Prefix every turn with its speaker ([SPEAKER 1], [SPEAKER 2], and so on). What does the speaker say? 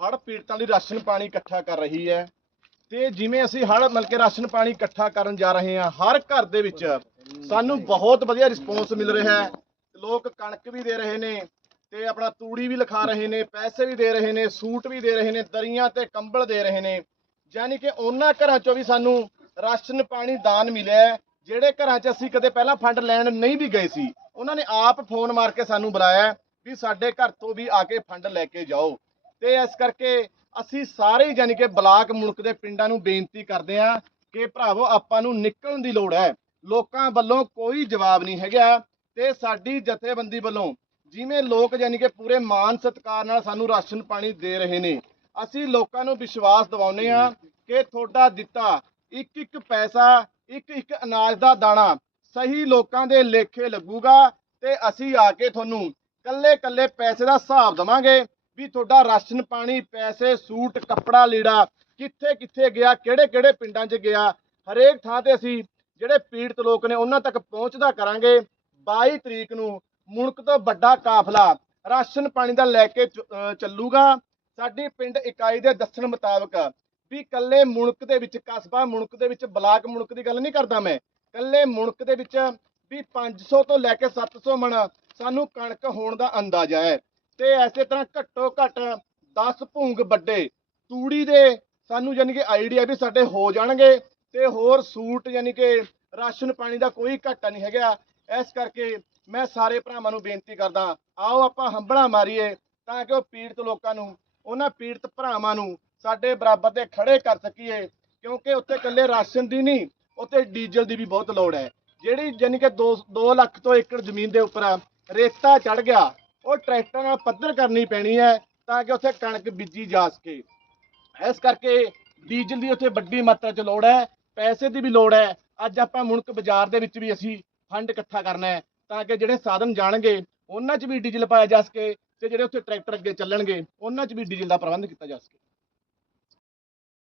[SPEAKER 1] ਹੜ੍ਹ ਪੀੜਤਾਂ ਲਈ ਰਾਸ਼ਨ ਪਾਣੀ ਇਕੱਠਾ ਕਰ ਰਹੀ ਹੈ ਤੇ ਜਿਵੇਂ ਅਸੀਂ ਹੜ੍ਹ ਮਿਲ ਕੇ ਰਾਸ਼ਨ ਪਾਣੀ ਇਕੱਠਾ ਕਰਨ ਜਾ ਰਹੇ ਹਾਂ, ਹਰ ਘਰ ਦੇ ਵਿੱਚ ਸਾਨੂੰ ਬਹੁਤ ਵਧੀਆ ਰਿਸਪੌਂਸ ਮਿਲ ਰਿਹਾ ਹੈ। ਲੋਕ ਕਣਕ ਵੀ ਦੇ ਰਹੇ ਨੇ ਤੇ ਆਪਣਾ ਤੂੜੀ ਵੀ ਲਿਖਾ ਰਹੇ ਨੇ, ਪੈਸੇ ਵੀ ਦੇ ਰਹੇ ਨੇ, ਸੂਟ ਵੀ ਦੇ ਰਹੇ ਨੇ, ਦਰੀਆਂ ਤੇ ਕੰਬਲ ਦੇ ਰਹੇ ਨੇ। ਯਾਨੀ ਕਿ ਉਹਨਾਂ ਘਰਾਂ ਚੋਂ ਵੀ ਸਾਨੂੰ ਰਾਸ਼ਨ ਪਾਣੀ ਦਾਨ ਮਿਲਿਆ ਜਿਹੜੇ ਘਰਾਂ 'ਚ ਅਸੀਂ ਕਦੇ ਪਹਿਲਾਂ ਫੰਡ ਲੈਣ ਨਹੀਂ ਵੀ ਗਏ ਸੀ। ਉਹਨਾਂ ਨੇ ਆਪ ਫੋਨ ਮਾਰ ਕੇ ਸਾਨੂੰ ਬੁਲਾਇਆ ਵੀ ਸਾਡੇ ਘਰ ਤੋਂ ਵੀ ਆ ਕੇ ਫੰਡ ਲੈ ਕੇ ਜਾਓ। ਤੇ ਇਸ ਕਰਕੇ ਅਸੀਂ ਸਾਰੇ ਹੀ ਕਿ ਬਲਾਕ ਮੁਲਕ ਦੇ ਪਿੰਡਾਂ ਨੂੰ ਬੇਨਤੀ ਕਰਦੇ ਹਾਂ ਕਿ ਭਰਾਵੋ, ਆਪਾਂ ਨੂੰ ਨਿਕਲਣ ਦੀ ਲੋੜ ਹੈ। ਲੋਕਾਂ ਵੱਲੋਂ ਕੋਈ ਜਵਾਬ ਨਹੀਂ ਹੈਗਾ ਤੇ ਸਾਡੀ ਜਥੇਬੰਦੀ ਵੱਲੋਂ ਜਿਵੇਂ ਲੋਕ ਯਾਨੀ ਕਿ ਪੂਰੇ ਮਾਨ ਸਤਿਕਾਰ ਨਾਲ ਸਾਨੂੰ ਰਾਸ਼ਨ ਪਾਣੀ ਦੇ ਰਹੇ ਨੇ, ਅਸੀਂ ਲੋਕਾਂ ਨੂੰ ਵਿਸ਼ਵਾਸ ਦਿਵਾਉਂਦੇ ਹਾਂ ਕਿ ਤੁਹਾਡਾ ਦਿੱਤਾ ਇੱਕ ਇੱਕ ਪੈਸਾ ਇੱਕ ਇੱਕ ਅਨਾਜ ਦਾ ਦਾਣਾ ਸਹੀ ਲੋਕਾਂ ਦੇ ਲੇਖੇ ਲੱਗੂਗਾ ਤੇ ਅਸੀਂ ਆ ਕੇ ਤੁਹਾਨੂੰ ਕੱਲੇ ਕੱਲੇ ਪੈਸੇ ਦਾ ਹਿਸਾਬ ਦਵਾਂਗੇ। ਵੀ ਤੁਹਾਡਾ ਰਾਸ਼ਨ ਪਾਣੀ, ਪੈਸੇ, ਸੂਟ, ਕੱਪੜਾ ਲੀੜਾ ਕਿੱਥੇ ਕਿੱਥੇ ਗਿਆ, ਕਿਹੜੇ ਕਿਹੜੇ ਪਿੰਡਾਂ 'ਚ ਗਿਆ, ਹਰੇਕ ਥਾਂ ਤੇ ਅਸੀਂ ਜਿਹੜੇ ਪੀੜਤ ਲੋਕ ਨੇ ਉਹਨਾਂ ਤੱਕ ਪਹੁੰਚਦਾ ਕਰਾਂਗੇ। 22 ਤਰੀਕ ਨੂੰ ਮੁਲਕ ਤੋਂ ਵੱਡਾ ਕਾਫਲਾ ਰਾਸ਼ਨ ਪਾਣੀ ਦਾ ਲੈ ਕੇ ਚ- ਅਹ, ਚੱਲੂਗਾ। ਸਾਡੀ ਪਿੰਡ ਇਕਾਈ ਦੇ ਦੱਸਣ ਮੁਤਾਬਕ ਵੀ ਕੱਲੇ ਮੁਲਕ ਦੇ ਵਿੱਚ ਕਸਬਾ, ਮੁਲਕ ਦੇ ਵਿੱਚ ਬਲਾਕ, ਮੁਲਕ ਦੀ ਗੱਲ ਨਹੀਂ ਕਰਦਾ ਮੈਂ। ਕੱਲੇ ਮੁਲਕ ਦੇ ਵਿੱਚ ਵੀ 500 ਤੋਂ ਲੈ ਕੇ 700 ਮਣ ਸਾਨੂੰ ਕਣਕ ਹੋਣ ਦਾ ਅੰਦਾਜ਼ਾ ਹੈ। ਤੇ ਐਸੇ ਤਰ੍ਹਾਂ ਘੱਟੋ ਘੱਟ 10 ਭੂੰਗ ਵੱਡੇ। ਤੂੜੀ ਦੇ ਸਾਨੂੰ ਯਾਨੀ ਕਿ ਆਈਡੀਆ ਵੀ ਸਾਡੇ ਹੋ ਜਾਣਗੇ ਤੇ ਹੋਰ ਸੂਟ ਯਾਨੀ ਕਿ ਰਾਸ਼ਨ ਪਾਣੀ ਦਾ ਕੋਈ ਘਾਟਾ ਨਹੀਂ ਹੈਗਾ। ਇਸ ਕਰਕੇ ਮੈਂ ਸਾਰੇ ਭਰਾਵਾਂ ਨੂੰ ਬੇਨਤੀ ਕਰਦਾ, ਆਓ ਆਪਾਂ ਹੰਬੜਾ ਮਾਰੀਏ ਤਾਂ ਕਿ ਉਹ ਪੀੜਤ ਲੋਕਾਂ ਨੂੰ, ਉਹਨਾਂ ਪੀੜਤ ਭਰਾਵਾਂ ਨੂੰ ਸਾਡੇ ਬਰਾਬਰ ਤੇ ਖੜੇ ਕਰ ਸਕੀਏ, ਕਿਉਂਕਿ ਉੱਥੇ ਇਕੱਲੇ ਰਾਸ਼ਨ ਦੀ ਨਹੀਂ, ਉੱਥੇ ਡੀਜ਼ਲ ਦੀ ਵੀ ਬਹੁਤ ਲੋੜ ਹੈ। ਜਿਹੜੀ ਯਾਨੀ ਕਿ 2 2 ਲੱਖ ਤੋਂ ਏਕੜ ਜ਼ਮੀਨ ਦੇ ਉੱਪਰ ਰੇਤਾ ਚੜ ਗਿਆ ਉਹ ਟਰੈਕਟਰ ਨਾਲ ਪੱਧਰ ਕਰਨੀ ਪੈਣੀ ਹੈ ਤਾਂ ਕਿ ਉੱਥੇ ਕਣਕ ਬੀਜੀ ਜਾ ਸਕੇ। ਇਸ ਕਰਕੇ ਡੀਜ਼ਲ ਦੀ ਉੱਥੇ ਵੱਡੀ ਮਾਤਰਾ 'ਚ ਲੋੜ ਹੈ, ਪੈਸੇ ਦੀ ਵੀ ਲੋੜ ਹੈ। ਅੱਜ ਆਪਾਂ ਮੁਲਕ ਬਾਜ਼ਾਰ ਦੇ ਵਿੱਚ ਵੀ ਅਸੀਂ ਫੰਡ ਇਕੱਠਾ ਕਰਨਾ ਹੈ ਤਾਂ ਕਿ ਜਿਹੜੇ ਸਾਧਨ ਜਾਣਗੇ, ਉਹਨਾਂ 'ਚ ਵੀ ਡੀਜ਼ਲ ਪਾਇਆ ਜਾ ਸਕੇ ਤੇ ਜਿਹੜੇ ਉੱਥੇ ਟਰੈਕਟਰ ਅੱਗੇ ਚੱਲਣਗੇ, ਉਹਨਾਂ 'ਚ ਵੀ ਡੀਜ਼ਲ ਦਾ ਪ੍ਰਬੰਧ ਕੀਤਾ ਜਾ ਸਕੇ।